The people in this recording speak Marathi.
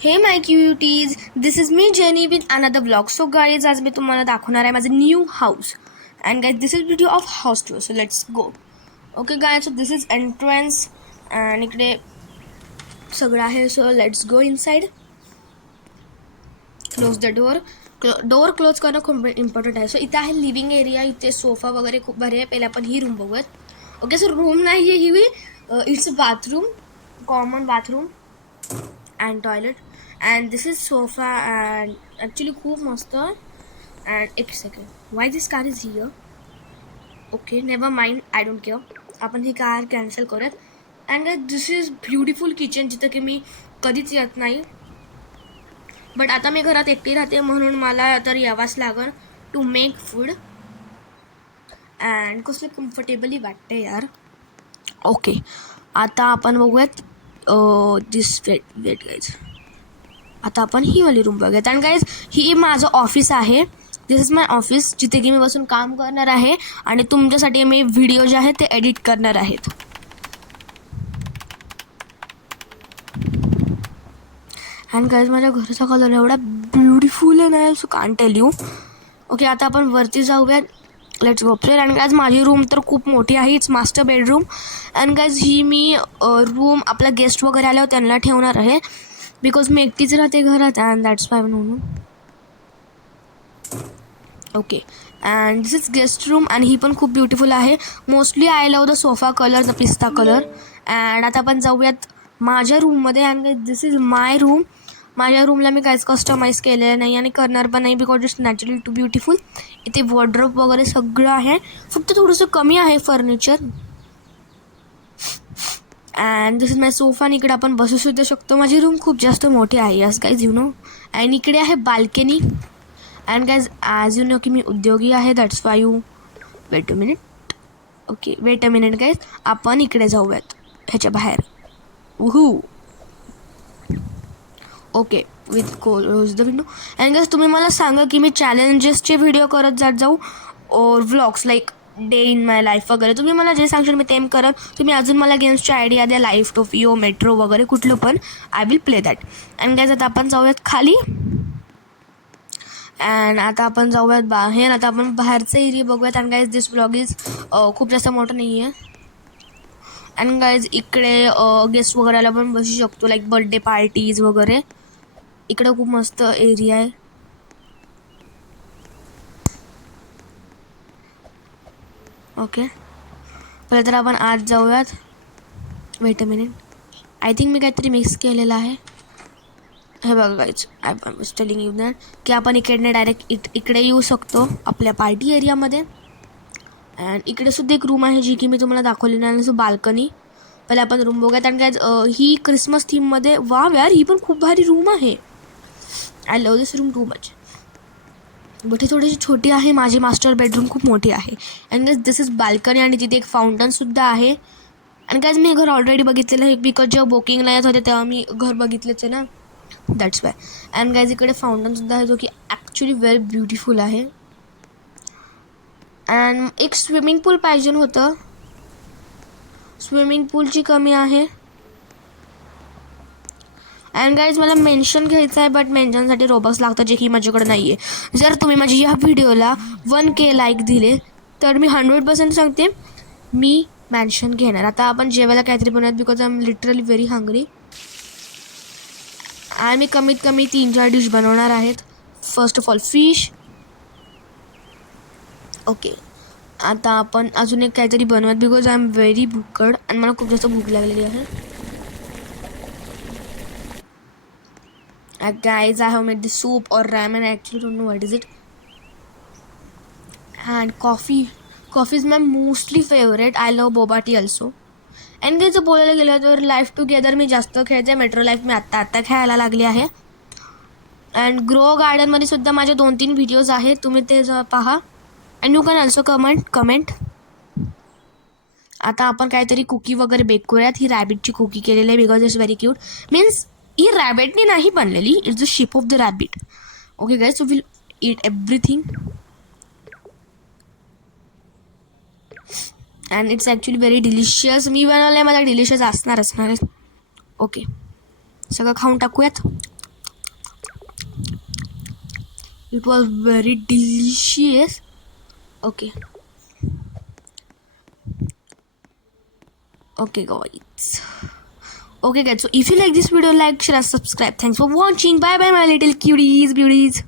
हे my cuties, this is me Jenny with another blog. So guys, आज मी तुम्हाला दाखवणार आहे माझं new house. And guys, this is beauty of house tour. So let's go. Okay guys, so this is entrance and इकडे सगळं आहे. So let's go inside. Close the door. Door close करणं खूप इम्पॉर्टंट आहे. सो इथे आहे लिव्हिंग एरिया, इथे सोफा वगैरे खूप भारी आहे. पहिले आपण ही रूम बघूयात. ओके, सो रूम नाही आहे ही, it's a bathroom, common bathroom and toilet. And this is sofa and actually खूप मस्त. अँड एक second, why this car is here? Okay, never mind, I don't care. आपण ही कार कॅन्सल करूयात. And this is beautiful kitchen, जिथं की मी कधीच येत नाही. बट आता मी घरात एकटी राहते म्हणून मला तर यावाच लागेल टू मेक फूड. अँड कसलं कम्फर्टेबली वाटते यार. ओके, आता आपण बघूयात दिस वेट गाईज. आता आपण ही वाली रूम बघूयात. आणि गाईज, ही माझं ऑफिस आहे. दिस इज माय ऑफिस, जिथे की मी बसून काम करणार आहे आणि तुमच्यासाठी मी व्हिडिओ जे आहेत ते एडिट करणार आहेत. अँड गाईज, माझ्या घराचा कलर एवढा ब्युटिफुल आहे ना, so can't tell you. Okay, आता आपण वरती जाऊयात. Let's go upstair. And guys, माझी रूम तर खूप मोठी आहे. It's master bedroom. And guys, ही मी रूम आपला गेस्ट वगैरे आल्यावर त्यांना ठेवणार आहे, बिकॉज मी एकटीच राहते घरात. अँड दॅट्स वाय म्हणून. Okay, and this is guest room. आणि ही पण खूप ब्युटिफुल आहे. Mostly I love the sofa colour, the पिस्ता कलर. अँड आता आपण जाऊयात माझ्या रूममध्ये. And this is my room. माझ्या रूमला मी काहीच कस्टमाइज केलेलं नाही आणि करणार पण नाही, because it's naturally too beautiful. इथे वॉर्डरोब वगैरे सगळं आहे, फक्त थोडंसं कमी आहे furniture. And this is my sofa. आणि इकडे आपण बसू सुद्धा शकतो. माझी रूम खूप जास्त मोठी आहे, yes guys, you know. And इकडे आहे balcony. And guys, as you know की मी उद्योगी आहे, that's why you weight a minute. Okay, weight a minute guys. आपण इकडे जाऊयात ह्याच्या बाहेर. उहू. Okay, with close the window. And guys, तुम्ही मला सांगा की मी चॅलेंजेसचे व्हिडिओ करत जात जाऊ और vlogs like day in my life वगैरे. तुम्ही मला जे सांगशाल मी तेम करत. तुम्ही अजून मला गेम्सची आयडिया द्या, लाईफ टोफिओ, मेट्रो वगैरे कुठलं पण. I will play that. And guys, आता आपण जाऊयात खाली. अँड आता आपण जाऊयात बाहेर. आता आपण बाहेरचं एरिया बघूयात. And guys, this blog is खूप जास्त मोठं नाही आहे. अँड गाईज, इकडे गेस्ट वगैरेला पण बसू शकतो, लाईक बर्थडे पार्टीज वगैरे. इकडं खूप मस्त एरिया आहे. ओके, पहिले तर आपण आज जाऊयात. Wait a minute, I think मी काहीतरी मिक्स केलेलं आहे. हे बघा guys, I was telling you that की आपण इकडे डायरेक्ट इकडे येऊ शकतो आपल्या पार्टी एरियामध्ये. अँड इकडे सुद्धा एक रूम आहे जी की मी तुम्हाला दाखवली नाही, सो बाल्कनी. पहिले आपण रूम बघूयात. आणि गाईज, ही क्रिसमस थीममध्ये, वाव यार, ही पण खूप भारी रूम आहे. I love this room too much. But he थोडीशी छोटी आहे. माझी मास्टर बेडरूम खूप मोठी आहे. And guys, this is balcony. आणि तिथे एक फाउंटनसुद्धा आहे. आणि गाईज, मी घर ऑलरेडी बघितलेलं आहे, बिकॉज जेव्हा बुकिंगला येत होते तेव्हा मी घर बघितलंच आहे ना, दॅट्स वाय. अँड गाईज, इकडे फाउंटनसुद्धा आहे, जो की ॲक्च्युली व्हेरी ब्युटिफुल आहे. अँड एक स्विमिंग पूल पाहिजे होतं. स्विमिंग पूलची कमी आहे. अँड गाईज, मला मेन्शन घ्यायचं आहे, बट मेन्शनसाठी रोबक्स लागतं, जे की माझ्याकडे नाही आहे. जर तुम्ही माझ्या या व्हिडिओला 1K लाईक दिले तर मी 100% सांगते मी मेन्शन घेणार. आता आपण जेवायला काहीतरी बनवूयात, because I am literally very hungry. आणि मी कमीत कमी 3-4 डिश बनवणार आहेत. First of all fish. Okay, आता आपण अजून एक काहीतरी बनवूयात, बिकॉज आय एम व्हेरी भूकड आणि मला खूप जास्त भूक लागलेली आहे. Guys, I have made the soup or ramen. I actually don't know what is it. And coffee. Coffee is my mostly favorite. I love boba tea also. And guys, बोलायला गेलं तर लाईफ टुगेदर मी जास्त खेळते. मेट्रो लाईफ मी आत्ता खेळायला लागली आहे. अँड ग्रो गार्डनमध्ये सुद्धा माझे 2-3 व्हिडिओज आहेत, तुम्ही ते पहा. And you can also comment. आता आपण काहीतरी कुकी वगैरे बेक करूयात. ही रॅबिटची कुकी केलेली आहे, because it's very cute. Means ही रॅबिटनी नाही बनलेली, it's the shape of the rabbit. Okay guys, so will eat everything. And it's actually very delicious. मी बनवलं आहे, मला डिलिशियस असणारच. ओके, सगळं खाऊन टाकूयात. It was very delicious. Okay. Okay, guys. Okay, guys. So if you like this video, like, share, and subscribe. Thanks for watching. Bye, bye, my little cuties, beauties.